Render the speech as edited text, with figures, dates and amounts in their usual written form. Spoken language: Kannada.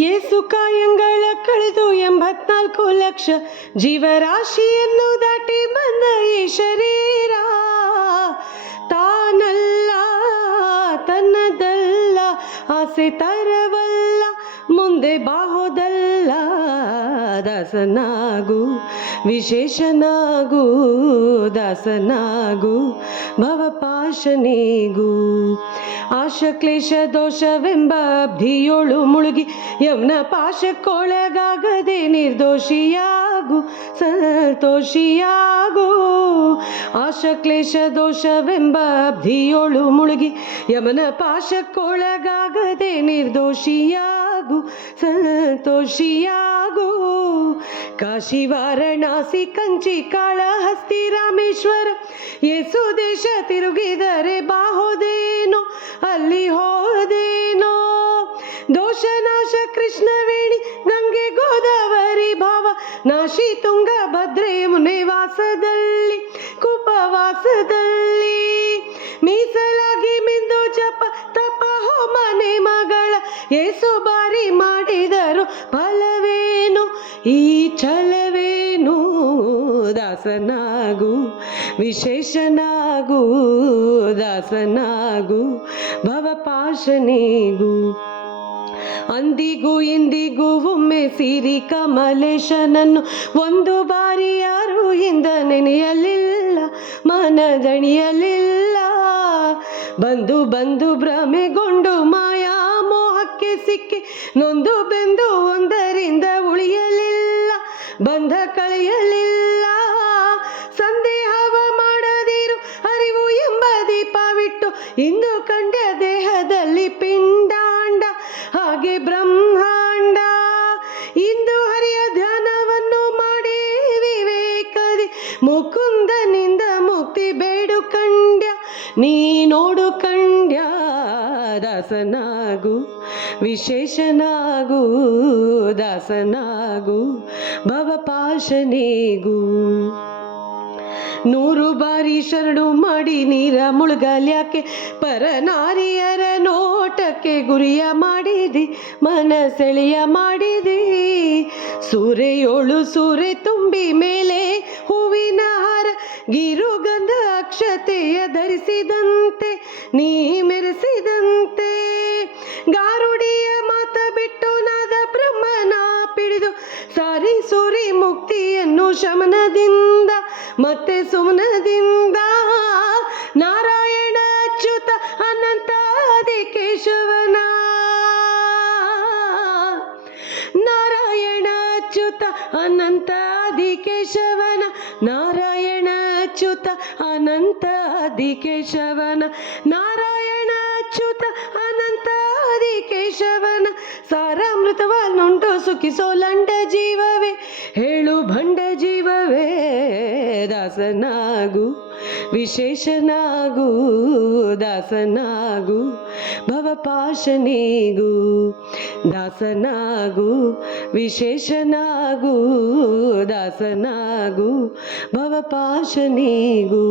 ಏಸು ಕಾಯಂಗಳ ಕಳೆದು 84 ಲಕ್ಷ ಜೀವರಾಶಿಯನ್ನು ದಾಟಿ ಬಂದ ಈ ಶರೀರ ತಾನಲ್ಲ ತನ್ನದಲ್ಲ ಆಸೆ ತರವಲ್ಲ ಮುಂದೆ ಬಾಹೋದಲ್ಲ ದಾಸನಾಗು ವಿಶೇಷನಾಗು ದಾಸನಾಗು ಭವಪಾಶನಿಗೂ ಆಶ ಕ್ಲೇಶ ದೋಷವೆಂಬ ಅಬ್ಧಿಯೋಳು ಮುಳುಗಿ ಯಮನ ಪಾಶಕ್ಕೊಳಗಾಗದೆ ನಿರ್ದೋಷಿಯಾಗು ಸಂತೋಷಿಯಾಗು ಆಶ ಕ್ಲೇಶ ದೋಷವೆಂಬ ಅಬ್ಧಿಯೋಳು ಮುಳುಗಿ ಯಮನ ಪಾಶಕ್ಕೊಳಗಾಗದೆ ನಿರ್ದೋಷಿಯಾಗು ಸಂತೋಷಿಯಾಗು ಕಾಶಿ ವಾರಣಾಸಿ ಕಂಚಿ ಕಾಳಹಸ್ತಿ ರಾಮೇಶ್ವರ ಯೇಸು ದೇಶ ತಿರುಗಿದರೆ ಬಾಹೋದೇನೋ ಅಲ್ಲಿ ಹೋದೇನೋ ದೋಷನಾಶ ಕೃಷ್ಣವೇಣಿ ಗಂಗೆ ಗೋದಾವರಿ ಭಾವ ನಾಶಿ ತುಂಗ ಭದ್ರೆ ಮುನೆ ವಾಸದಲ್ಲಿ ಕುಪವಾಸದಲ್ಲಿ ಮೀಸಲಾಗಿ ಮಿಂದು ಜಪ ತಪ ಹೋಮನೆ ಮಗಳ ಏಸು ಬಾರಿ ಮಾಡಿದರು ಫಲವೇನು ಈ ಛಲವೇನು ದಾಸನಾಗು ವಿಶೇಷನಾಗು ದಾಸನಾಗು ಭವಪಾಶನಿಗೂ ಅಂದಿಗೂ ಇಂದಿಗೂ ಒಮ್ಮೆ ಸಿರಿ ಕಮಲೇಶನನ್ನು ಒಂದು ಬಾರಿ ಯಾರು ಇಂದ ನೆನೆಯಲಿಲ್ಲ ಮನದಣಿಯಲಿಲ್ಲ ಬಂದು ಬಂದು ಭ್ರಮೆಗೊಂಡು ಮಾಯಾ ಮೋಹಕ್ಕೆ ಸಿಕ್ಕಿ ನೊಂದು ಬೆಂದು ಒಂದರಿಂದ ಉಳಿಯಲಿಲ್ಲ ಬಂಧ ಕಳೆಯಲಿಲ್ಲ ಸಂದೇಹವ ಮಾಡದಿರು ಅರಿವು ಎಂಬ ದೀಪವಿಟ್ಟು ಇಂದು ಕಂಡ ದೇಹದಲ್ಲಿ ಪಿಂಡಾಂಡ ಹಾಗೆ ಬ್ರಹ್ಮಾಂಡ ಇಂದು ಹರಿಯ ಧ್ಯಾನವನ್ನು ಮಾಡಿ ವಿವೇಕದಿ ಮುಕುಂದನಿಂದ ಮುಕ್ತಿ ಬೇಡು ಕಂಡ್ಯ ನೀ ನೋಡು ಕಂಡ್ಯ ದಾಸನಾಗು ವಿಶೇಷನಾಗು ದಾಸನಾಗು ಭವಪಾಶನಿಗೂ 100 ಬಾರಿ ಶರಣು ಮಾಡಿ ನೀರ ಮುಳುಗಲ್ಯಾಕೆ ಪರನಾರಿಯರ ನೋಟಕ್ಕೆ ಗುರಿಯ ಮಾಡಿದಿ ಮನಸೆಳೆಯ ಮಾಡಿದಿ ಸೂರೆಯೋಳು ಸೂರೆ ತುಂಬಿ ಮೇಲೆ ಹೂವಿನ ಹಾರ ಗಿರುಗಂಧ ಅಕ್ಷತೆಯ ಧರಿಸಿದಂತೆ ನೀ ಮೆರೆಸಿದಂತೆ ಗಾರುಡಿಯ ಮಾತ ಬಿಟ್ಟು ನಾದ ಬ್ರಹ್ಮನ ಪಿಡಿದು ಸಾರಿ ಸೂರಿ ಮುಕ್ತಿಯನ್ನು ಶಮನದಿಂದ ಮತ್ತೆ ಸುಮನದಿಂದ ನಾರಾಯಣ ಅಚ್ಯುತ ಅನಂತಾದಿ ಕೇಶವನ ನಾರಾಯಣ ಅಚ್ಯುತ ಅನಂತಾದಿ ಕೇಶವನ ನಾರಾಯಣ ಅಚ್ಯುತ ಅನಂತಾದಿ ಕೇಶವನ ನಾರಾಯಣ ಅಚ್ಯುತ ಅನಂತಾದಿ ಕೇಶವನ ಸಾರಾಮೃತವನ್ನುಂಟು ಸುಖಿಸೋ ಲಂಡ ಜೀವವೇ ಹೇಳು ಭಂಡ ಜೀವವೇ ದಾಸನಾಗು ವಿಶೇಷನಾಗು ದಾಸನಾಗು ಭವಪಾಶನಿಗೂ ದಾಸನಾಗು ವಿಶೇಷನಾಗು ದಾಸನಾಗು ಭವಪಾಶನಿಗೂ